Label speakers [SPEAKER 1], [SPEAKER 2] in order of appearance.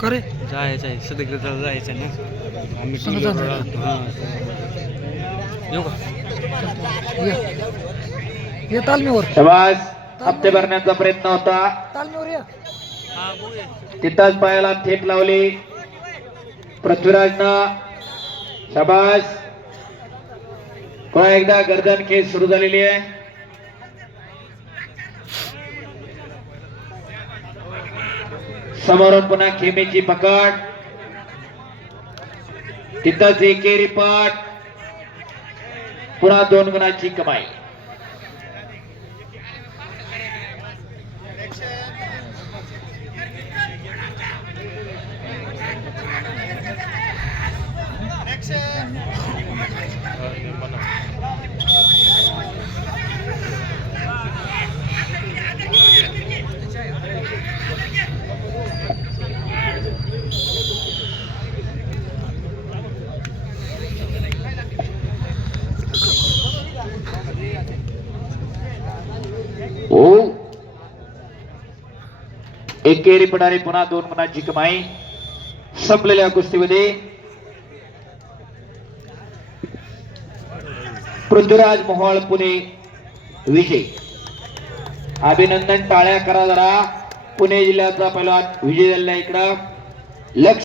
[SPEAKER 1] का रे?
[SPEAKER 2] जायचं आहे. जायचं आहे ना. आम्ही. हां. येऊ का?
[SPEAKER 1] ये. तालमीवर.
[SPEAKER 3] शबाज हप्ते भरण्याचा प्रयत्न होता.
[SPEAKER 1] तालमीवर ये.
[SPEAKER 2] हां बघूया
[SPEAKER 3] तिथंच पायाला थेट लावली. पृथ्वीराजनं. शबाज पुन्हा एकदा गर्दन केस सुरू झालेली आहे. समोरून पुन्हा खेमेची पकड. तिथंच एकेरी पट. पुन्हा दोन गुणाची कमाई हो एकेरी पडारी पुन्हा दोन गुणांची कमाई संपलेल्या कुस्तीमध्ये. पृथ्वीराज मोहोळ पुणे विजय. अभिनंदन टाळ्या करा जरा. पुणे जिल्ह्याचा पहिला विजय झालेला इकडं. लक्ष